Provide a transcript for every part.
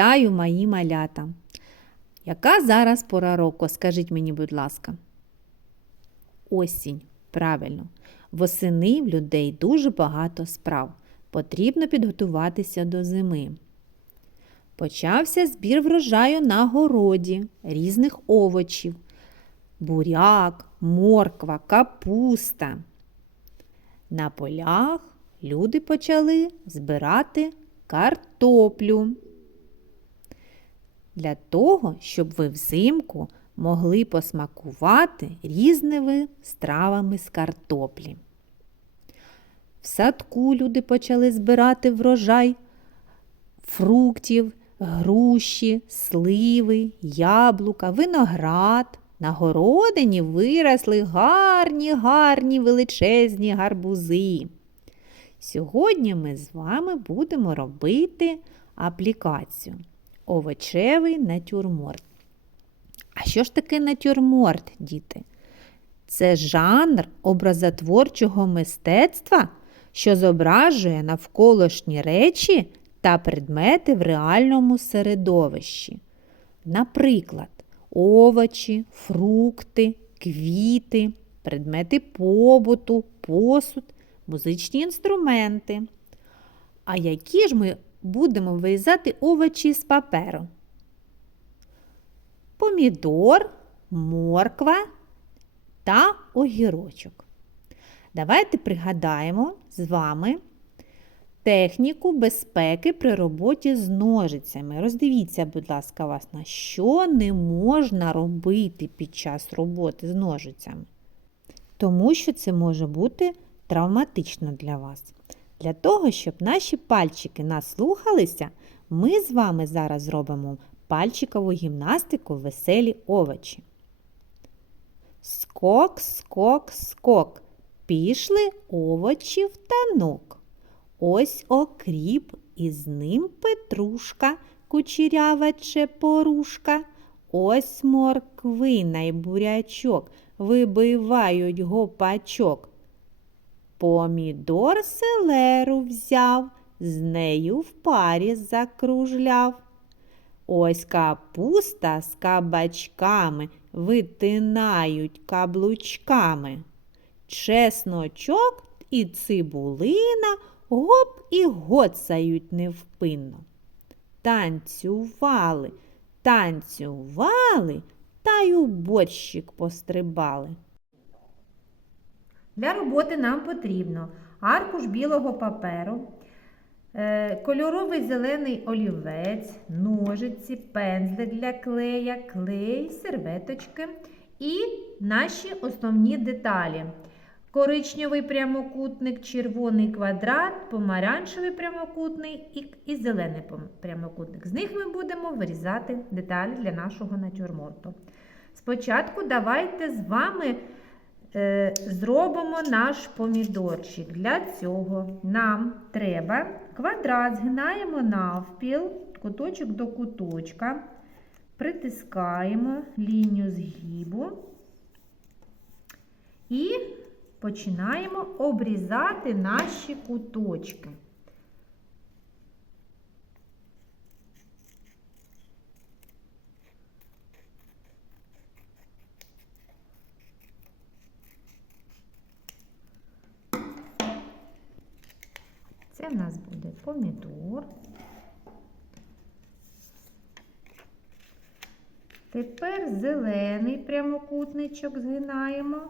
Вітаю, мої малята! Яка зараз пора року? Скажіть мені, будь ласка. Осінь. Правильно. Восени в людей дуже багато справ. Потрібно підготуватися до зими. Почався збір врожаю на городі різних овочів. Буряк, морква, капуста. На полях люди почали збирати картоплю. Для того, щоб ви взимку могли посмакувати різними стравами з картоплі. В садку люди почали збирати врожай фруктів, груші, сливи, яблука, виноград. На городині виросли гарні, гарні величезні гарбузи. Сьогодні ми з вами будемо робити аплікацію овочевий натюрморт. А що ж таке натюрморт, діти? Це жанр образотворчого мистецтва, що зображує навколишні речі та предмети в реальному середовищі. Наприклад, овочі, фрукти, квіти, предмети побуту, посуд, музичні інструменти. А які ж ми будемо вирізати овочі з паперу? Помідор, морква та огірочок. Давайте пригадаємо з вами техніку безпеки при роботі з ножицями. Роздивіться, будь ласка, вас на що не можна робити під час роботи з ножицями. Тому що це може бути травматично для вас. Для того, щоб наші пальчики нас слухалися, ми з вами зараз зробимо пальчикову гімнастику веселі овочі. Скок, скок, скок. Пішли овочі в танок. Ось окріп, і з ним петрушка, кучерява чепорушка. Ось морквина й бурячок вибивають гопачок. Помідор селеру взяв, з нею в парі закружляв. Ось капуста з кабачками витинають каблучками. Чесночок і цибулина гоп і гоцають невпинно. Танцювали, танцювали та й у борщик пострибали. Для роботи нам потрібно аркуш білого паперу, е, кольоровий зелений олівець, ножиці, пензлик для клея, клей, серветочки і наші основні деталі. Коричневий прямокутник, червоний квадрат, помаранчевий прямокутний і, зелений прямокутник. З них ми будемо вирізати деталі для нашого натюрморту. Спочатку давайте з вами зробимо наш помідорчик. Для цього нам треба квадрат, згинаємо навпіл, куточок до куточка, притискаємо лінію згибу і починаємо обрізати наші куточки. Це в нас буде помідор. Тепер зелений прямокутничок згинаємо.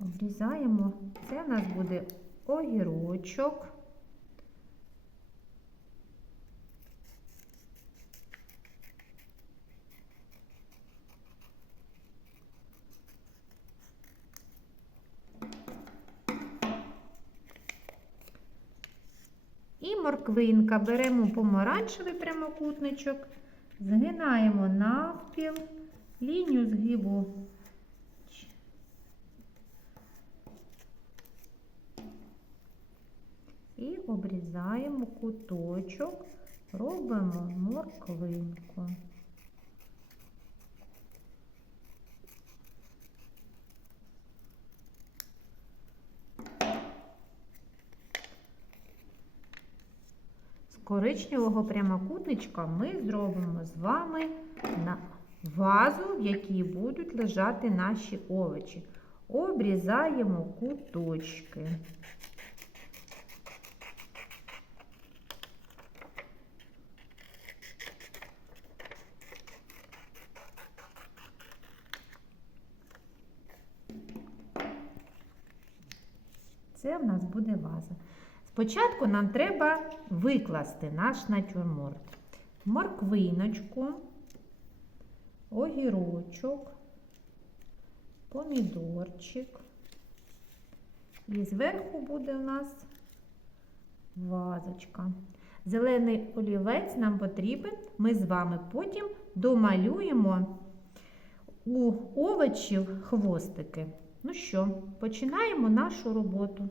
Обрізаємо. Це в нас буде огірочок. І морквинка. Беремо помаранчевий прямокутничок, згинаємо навпіл, лінію згибу і обрізаємо куточок, робимо морквинку. Коричневого прямокутничка ми зробимо з вами на вазу, в якій будуть лежати наші овочі. Обрізаємо куточки. Це в нас буде ваза. Спочатку нам треба викласти наш натюрморт. Морквиночку, огірочок, помідорчик. І зверху буде у нас вазочка. Зелений олівець нам потрібен. Ми з вами потім домалюємо у овочів хвостики. Ну що, починаємо нашу роботу.